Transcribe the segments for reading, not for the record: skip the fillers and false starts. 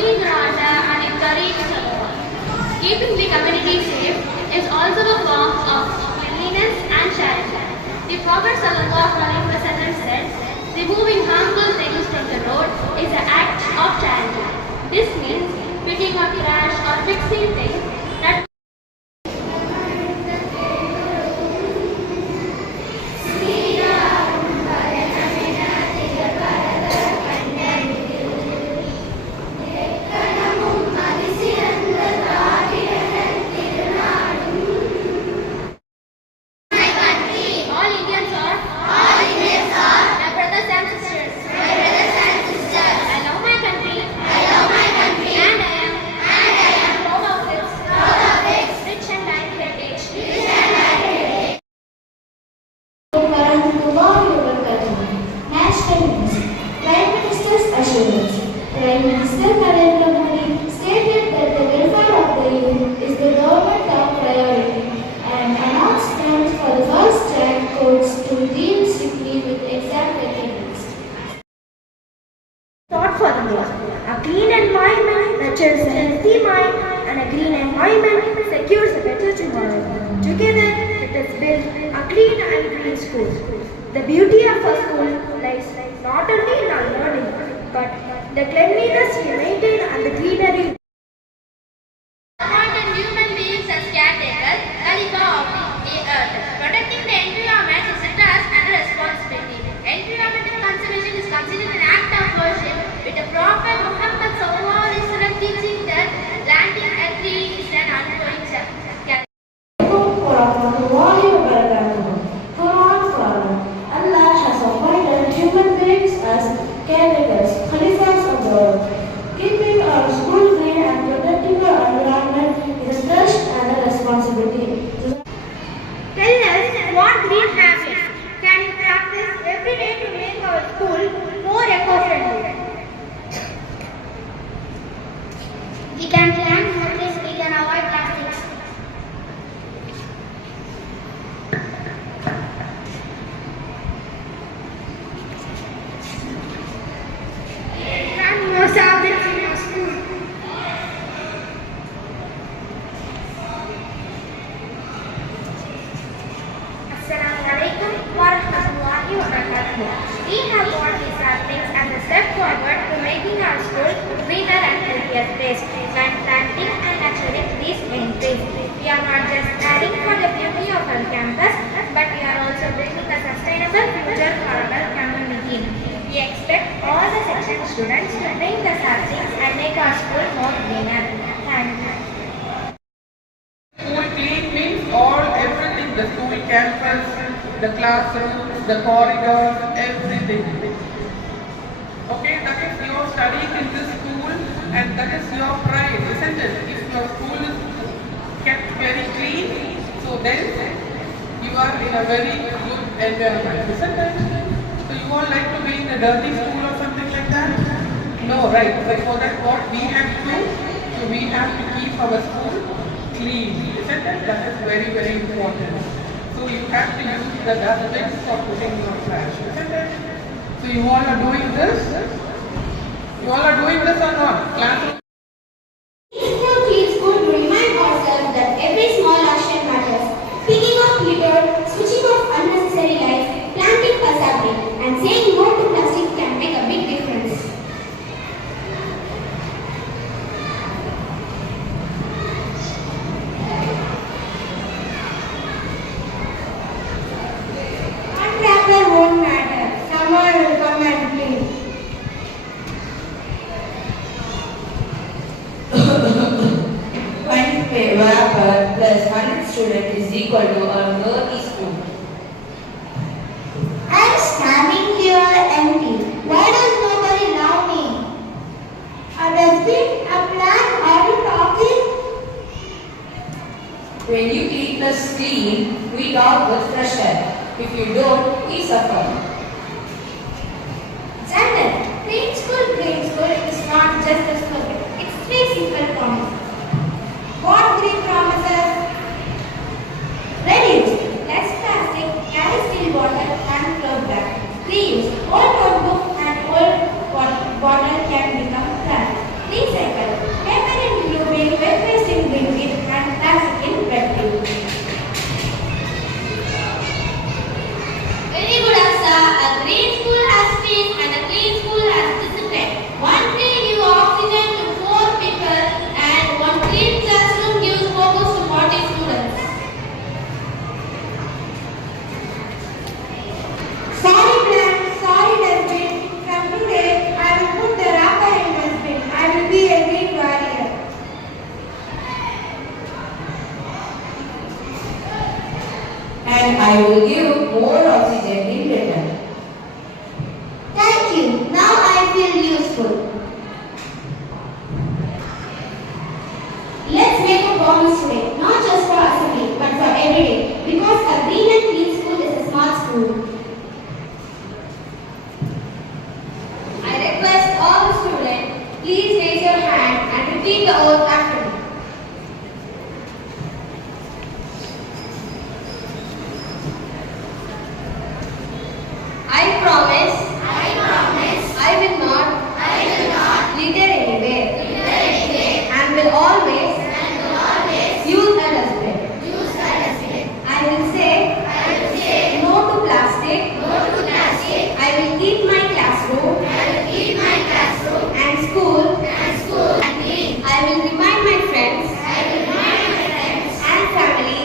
clean water and encourage survival. Keeping the community safe is also a form of cleanliness and charity. The Prophet ﷺ said, removing harmful things from the road is an act of charity. This means picking up trash or fixing things that Prime Minister Narendra Modi stated that the welfare of the youth is the government top priority and announced plans for the first track codes to deal strictly with exam techniques. Thought for the most. A clean environment nurtures a healthy mind and a green environment secures a better tomorrow. Together, let us build a clean and green school. The beauty of a school lies not only in our learning, but the cleanliness we maintain and the greenery. Appointed human beings as caretakers, Khalifa of the earth. Protecting the environment is a task and a responsibility. Environmental conservation is considered an act of worship, with the Prophet Muhammad ﷺ teaching that planting a tree is an ongoing chapter. Allah has appointed human beings as caretakers, Khalifas of the earth. Keeping our school clean and protecting our environment is a trust and a responsibility. Tell us what green habits can you practice every day to make our school more eco-friendly? We can plant more trees, we can avoid plastics. Plan more subjects in your school. Assalamualaikum warahmatullahi wabarakatuh. We have brought these subjects as a step forward to making our school greener and healthier place. By planting and nurturing these main trees, we are not just adding for the beauty of our campus, but we are also bringing a sustainable future for our community. We expect all the section students to bring the subjects and make our school more greener. Thank you. School clean means everything, the school campus, the classrooms, the corridors, everything. Okay, that is your studying in this school and that is your pride, isn't it? If your school is kept very clean, so then you are in a very good environment, isn't it? So you all like to be in a dirty school or something like that? No, right. So for that what we have to do? So we have to keep our school clean, isn't it? That is very, very important. So you have to use the dustbins for putting your trash, isn't it? So you all are doing this? You all are doing this or not? Class? Clean school to remind ourselves that every small action matters. Picking up litter, switching off unnecessary lights, planting a sapling, and saying no to plastic can make a big difference. Contractor won't matter. Someone will come and clean. Wrapper plus 100 students is equal to a dirty school. I'm standing here empty. Why does nobody love me? A dustbin, a plan, are you talking? When you keep us clean, we talk with fresh air. If you don't, we suffer. Janet, green school is not just a slogan. It's three simple promises. What three promises? Ready? Repeat the oath after me. I promise I will not litter anywhere and will always use a dustbin. I will say no to plastic. I will keep my classroom and school clean. I will remind my friends and family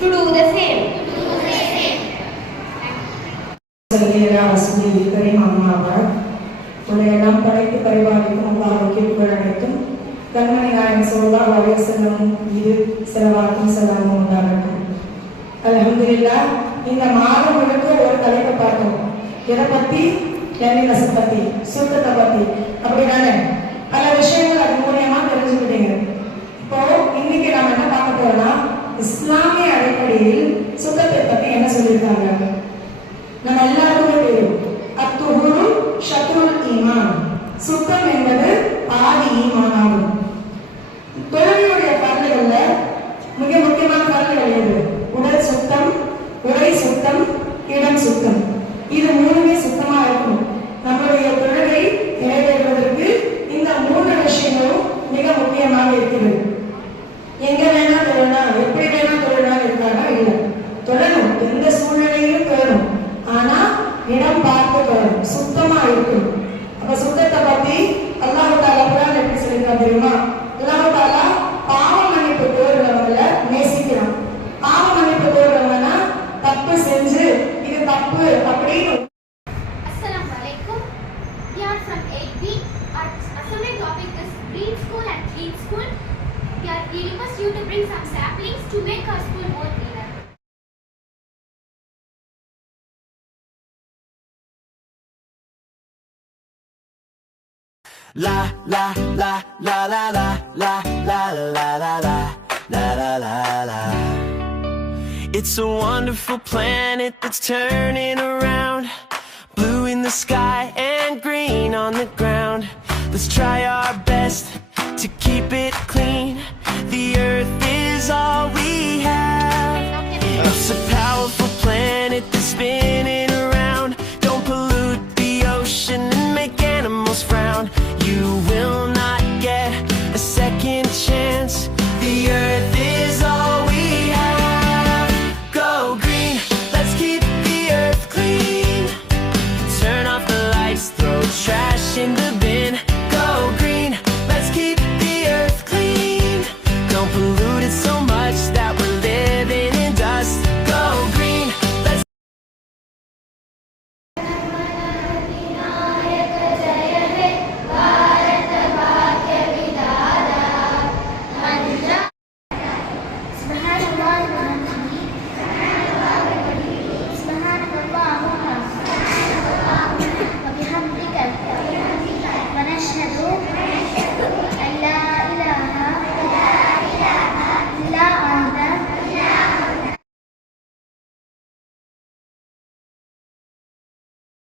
to do the same. சல்லியல்லா ரசூலில் கரீம் அம்மாவ உலகெல்லாம் படைத்து பரிபாலிக்கும் அல்லாஹ்வுக்கு புகழ் அனைத்தும் கண்மணி நாயகம் ஸல்லல்லாஹு அலைஹி வஸல்லம் மீது ஸலவாத்தும் ஸலாமும் உண்டாகட்டும். அல்ஹம்துலில்லாஹ். இந்த மாதம் முழுக்க ஒரு தலைப்பை பார்த்தோம். எதை பத்தி? கிளீனஸ் பத்தி, சுத்தத்தை பத்தி. அப்படிதானே? பல விஷயங்கள் அது மூலியமா தெரிஞ்சுக்கிட்டீங்க. இப்போ இன்னைக்கு நாம என்ன பார்க்க போறோம்னா, இஸ்லாமிய அடிப்படையில் சுத்தத்தை பத்தி என்ன சொல்லியிருக்காங்க. நம்ம எல்லாருக்குமே தெரியும், அத்துஹுரு ஷத்ருல் ஈமான், சுத்தம் என்பது பாதி ஈமான் ஆகும். தொழுகையுடைய பரல்கள்ல மிக முக்கியமான பரல்கள் எது? உடல் சுத்தம், உடை சுத்தம், இடம் சுத்தம். இது மூணுமே சுத்தமா இருக்கும். நம்மளுடைய தொழுகை நிறைவேறுவதற்கு இந்த மூன்று விஷயங்களும் மிக முக்கியமாக இருக்கிறது. எங்க வேணா தொழலாம், எப்படி வேணா தொழலாம் இருக்கானா? இல்லை, தொழணும், எந்த சூழ்நிலையிலும் தொழணும். ஆனா இடம் பார்த்து தொழணும், சுத்தமா இருக்கணும். அப்ப சுத்தத்தை பத்தி அல்லாஹ் தஆலா குர்ஆன் எப்படி சொல்லிருக்கான் தெரியுமா? அல்லாஹ் தஆலா பாவ மன்னிப்பு கோருறவங்களை நேசிக்கிறான். பாவ மன்னிப்பு கோருறவங்கன்னா தப்பு செஞ்சு இது தப்பு அப்படின்னு. Assalamu alaikum. We are from 8B. Our assignment topic is Green School and Clean School. We request you to bring some saplings to make our school more greener. La la la la la la la la la la la la la la la. It's a wonderful planet that's turning around, blue in the sky and green on the ground. Let's try our best to keep it clean. The earth is all we